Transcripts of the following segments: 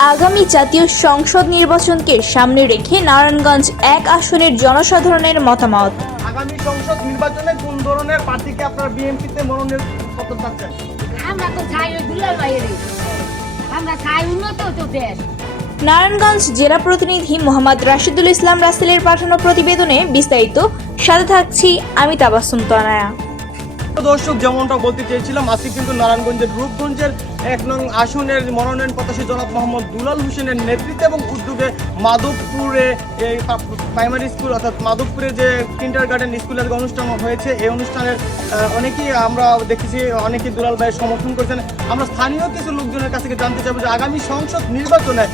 আগামী জাতীয় সংসদ নির্বাচনকে সামনে রেখে নারায়ণগঞ্জ ১ আসনের জনসাধারণের মতামত। আগামী সংসদ নির্বাচনে কোন ধরনের প্রার্থীকে আপনারা বিএনপিতে মনোনয়ন পত্র চাচ্ছেন? আমরা তো চাই ওই দুলার বাইরে, আমরা চাই উন্নত তো দেশ। নারায়ণগঞ্জ জেলা প্রতিনিধি মোহাম্মদ রাশিদুল ইসলাম রাসেলের পাঠানো প্রতিবেদনে বিস্তারিত। সাথে থাকছি আমি তাবাসসুম তনয়া। দর্শক, যেমনটা বলতে চেয়েছিলাম, আজকে কিন্তু নারায়ণগঞ্জের রূপগঞ্জের ১ নং আসনের মনোনয়ন প্রত্যাশী জনাব মোহাম্মদ দুলাল হোসেনের নেতৃত্বে এবং উদ্যোগে মাধবপুরে এই প্রাইমারি স্কুল অর্থাৎ মাধবপুরে যে কিন্ডারগার্টেন স্কুলের অনুষ্ঠান হয়েছে, এই অনুষ্ঠানের অনেকেই আমরা দেখেছি অনেকেই দুলাল ভাইয়ের সমর্থন করছেন। আমরা স্থানীয় কিছু লোকজনের কাছ থেকে জানতে চাইবো যে আগামী সংসদ নির্বাচনে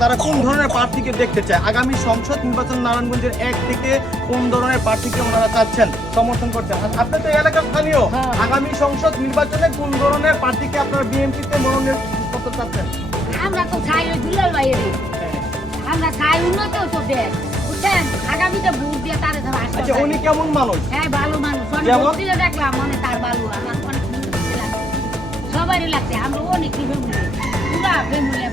তারা কোন ধরনের প্রার্থীকে দেখতে চায়। আগামী সংসদ নির্বাচন নারায়ণগঞ্জের ১ থেকে কোন ধরনের প্রার্থীকে ওনারা চাচ্ছেন, সমর্থন করছেন। আপনার তো এলাকার স্থানীয়, আগামী সংসদ নির্বাচনে কোন ধরনের প্রার্থীকে আপনারা বিএনপিতে মনোনয়ন পত্র চাচ্ছেন? আমরা তো চাই ওই দুলার বাইরে, আমরা চাই উন্নত তো দেশ, বুঝছেন? আগামীতে ভোট দিয়ে তারে ধর আসতে। আচ্ছা, উনি কেমন মানুষ? হ্যাঁ, ভালো মানুষ। অনেক দেখলাম, মানে তার ভালো, আমার অনেক খুশি লাগছে, সবারই লাগছে। আমরা অনেক ফ্যামিলি, পুরা ফ্যামিলি।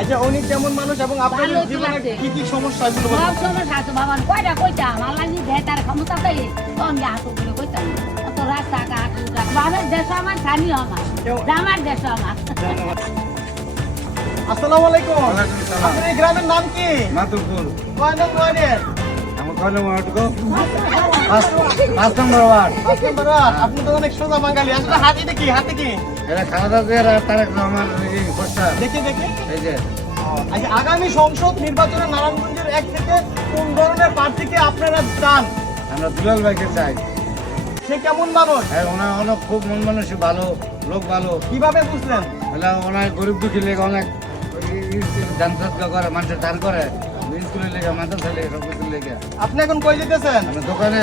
আচ্ছা, উনি কেমন মানুষ এবং আপনার ভালো জীবনে লাগছে। কি কি সমস্যা এগুলো সব বলুন। সমস্যা আছে বাবা, কয়টা কইতাম, আল্লাহ যদি দেয় তার ক্ষমতা দেয় তখন হাতগুলো কইতাম। অত রাস্তাঘাট বাবার দেশ আমার, স্থানীয় আমার, আমার দেশ আমার। আসসালামু আলাইকুম। ওয়ালাইকুম সালাম। আপনার এই গ্রামের নাম কি? মাতুপুর। কয় নং ওয়ার্ডের? আমার কয়লা মাটুকো 5 নম্বর ওয়ার্ড। 5 নম্বর ওয়ার্ড। আপনি তো অনেক সোজা বাঙালি। আসলে হাতে কি হাতে কি? এরা খাওয়া দিয়ে তারেক রহমান এই পোস্টার দেখি দেখি। এই যে আচ্ছা, আগামী সংসদ নির্বাচনে নারায়ণগঞ্জের ১ থেকে কোন ধরনের প্রার্থীকে আপনারা চান? আমরা দুলাল ভাইকে চাই। সে কেমন মানুষ? হ্যাঁ, ওনার অনেক খুব মন মানুষ ভালো, লোক ভালো। কিভাবে বুঝলেন? বলে ওনার গরিব দুঃখী লেগে অনেক দান সৎকা করে, মানুষের দান করে, স্কুলের লেগে, মাদ্রাসা লেগে, সব কিছুর লেগে। আপনি এখন কই যেতেছেন? আমরা দোকানে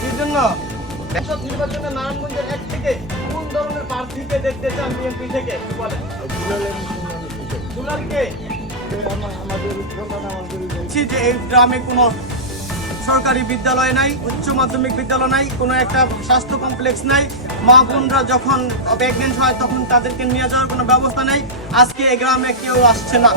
কি জন্য? সংসদ নির্বাচনে নারায়ণগঞ্জের ১ থেকে কোন ধরনের প্রার্থীকে দেখতে চান বিএনপি থেকে? একটু বলেন। দুলালকে? যে এই গ্রামে কোনো সরকারি বিদ্যালয় নাই, উচ্চ মাধ্যমিক বিদ্যালয় নাই, কোনো একটা স্বাস্থ্য কমপ্লেক্স নাই, মা বোনরা যখন প্রেগনেন্ট হয় তখন তাদেরকে নিয়ে যাওয়ার কোনো ব্যবস্থা নাই। আজকে এই গ্রামে কেউ আসছে না।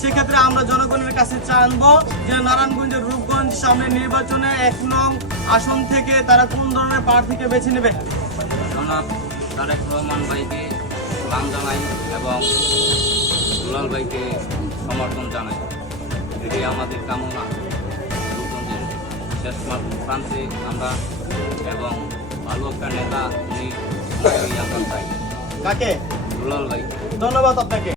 সেক্ষেত্রে আমরা জনগণের কাছে জানবো যে নারায়ণগঞ্জের রূপগঞ্জ সামনে নির্বাচনে ১ নং আসন থেকে তারা কোন ধরনের প্রার্থীকে বেছে নেবে। জনাব তারেক রহমান ভাইকে সালাম জানাই এবং দুলাল ভাইকে সমর্থন জানাই। এটি আমাদের কামনা। রূপগঞ্জের শেষ প্রান্তে আমরা এবং ভালো একটা নেতা উনি আমরা চাই। কাকে? দুলাল ভাই। ধন্যবাদ আপনাকে।